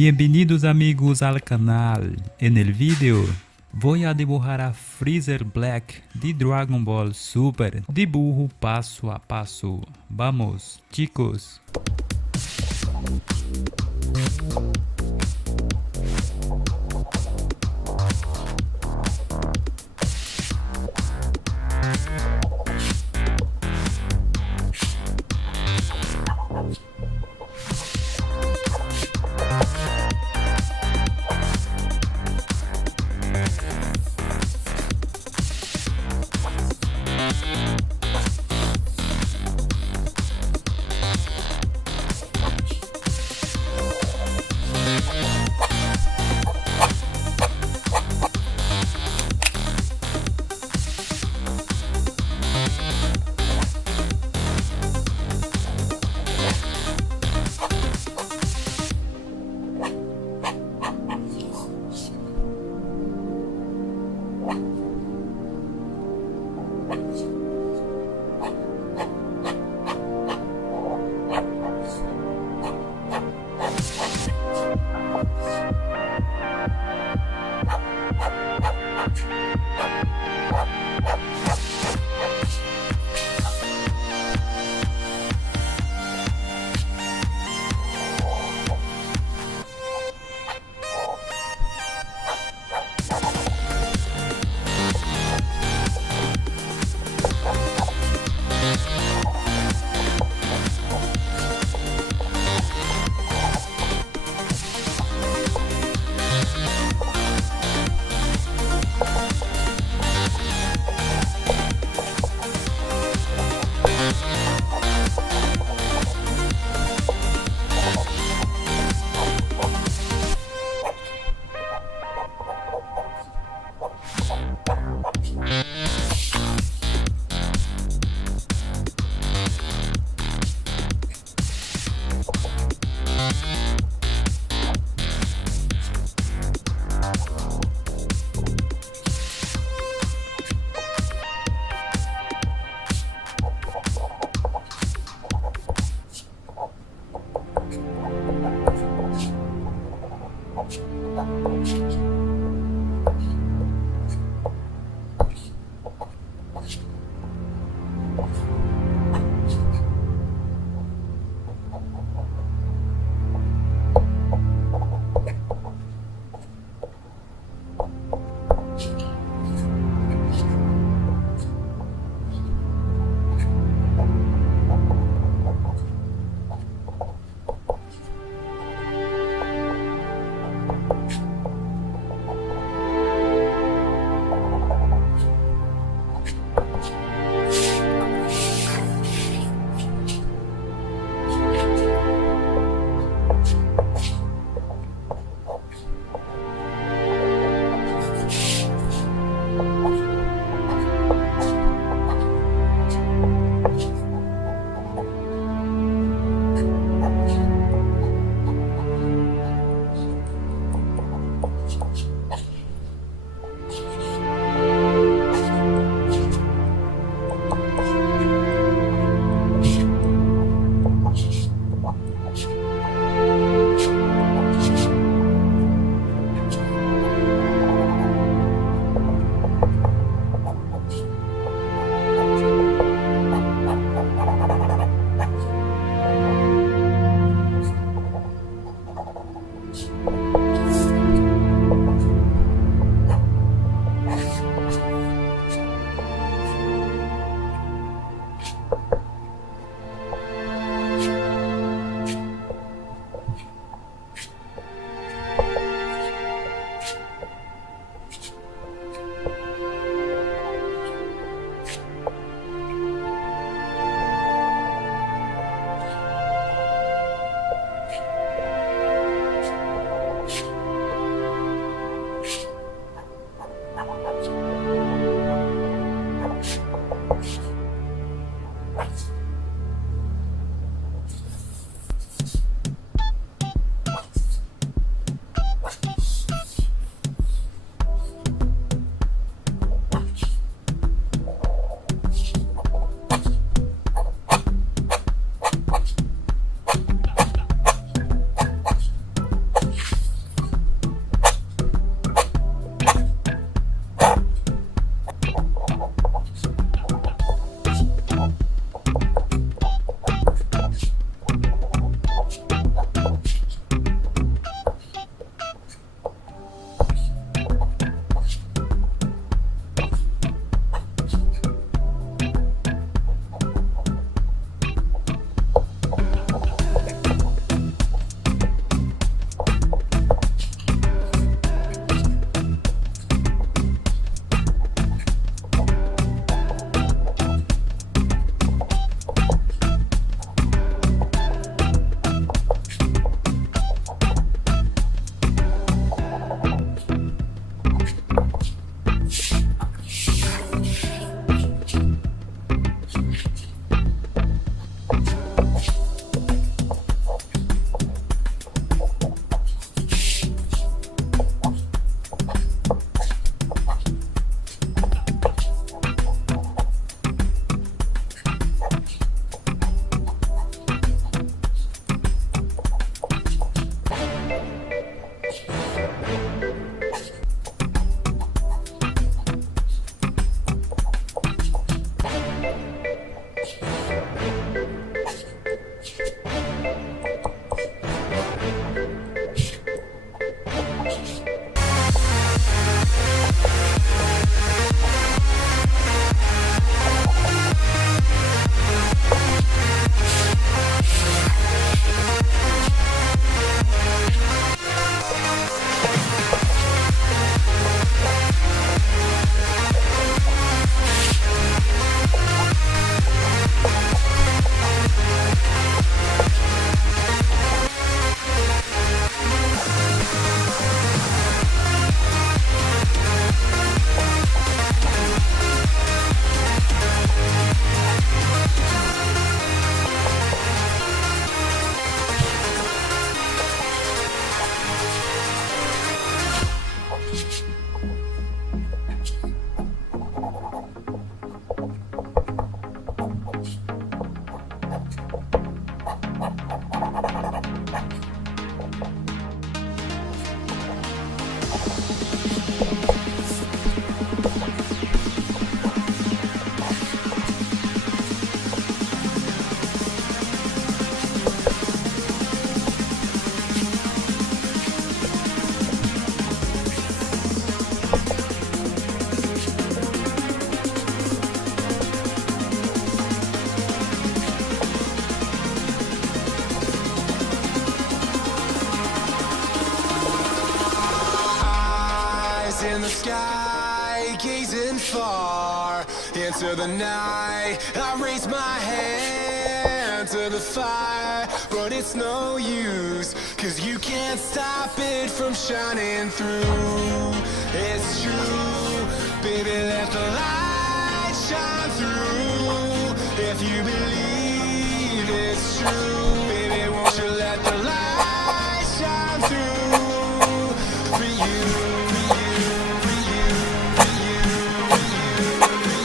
Bienvenidos amigos al canal. En el video voy a dibujar a Freezer Black de Dragon Ball Super. Dibujo paso a paso. Vamos, chicos. into the night. I raise my hand to the fire, but it's no use, 'cause you can't stop it from shining through. It's true, baby, let the light shine through. If you believe it's true, baby, won't you let the light shine through for you, for you, for you, for you, for you, for you, for you.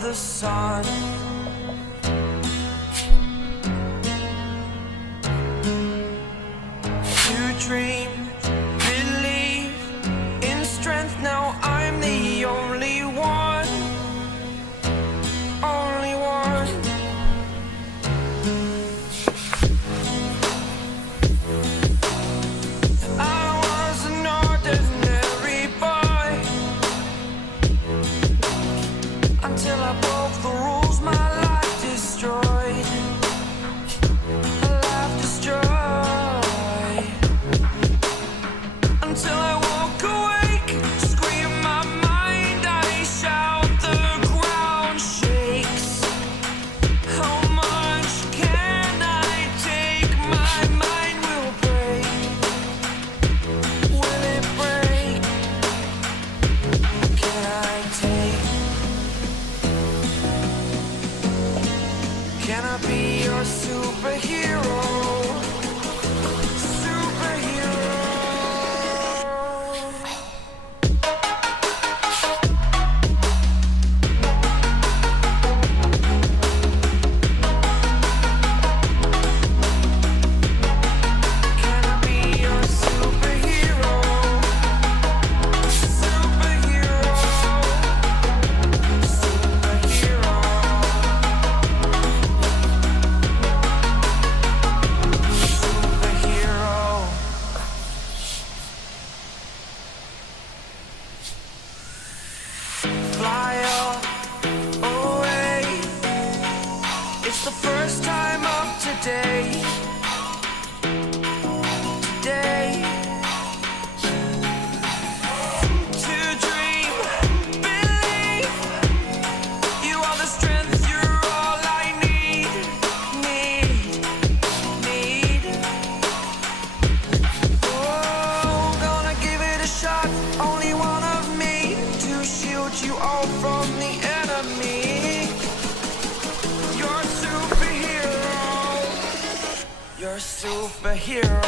The sun. To dream, believe in strength. Now I'm the only one, only one. I was an ordinary boy until I broke the rules, my life destroyed. A life destroyed. Until I walk awake, scream my mind, I shout, the ground shakes. How much can I take? My mind will break. Will it break? Can I take? Can I be your superhero? Superhero. Can I be your superhero? Superhero. Superhero. Superhero. Fly away. It's the first time of today. Today. To dream, believe. You are the strength, you're all I need. Need. Oh, gonna give it a shot. Only one of me to shield you all from the enemy. You're a superhero. You're a superhero.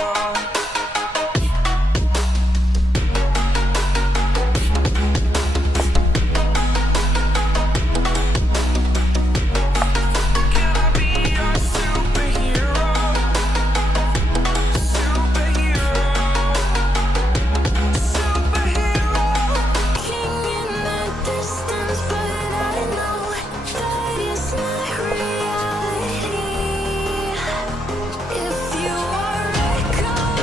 Can I be your superhero? Superhero. Superhero. King in the distance, but I know that is not reality. If you are reckoned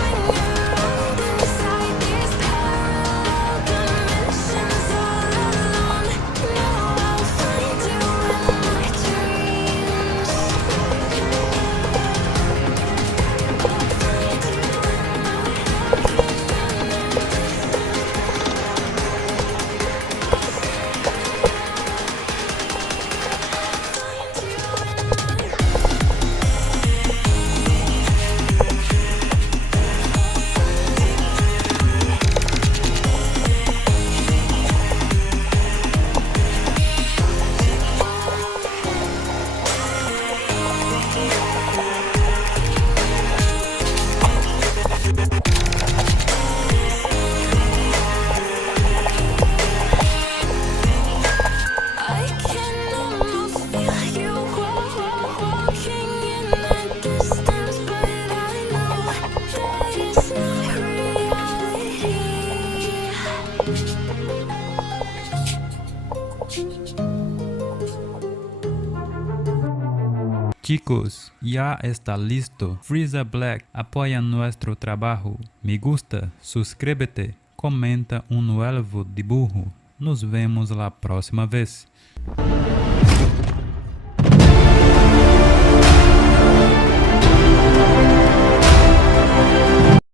Chicos, ya está listo. Freeza Black apoya nuestro trabajo. Me gusta, suscríbete, comenta un nuevo dibujo. Nos vemos la próxima vez.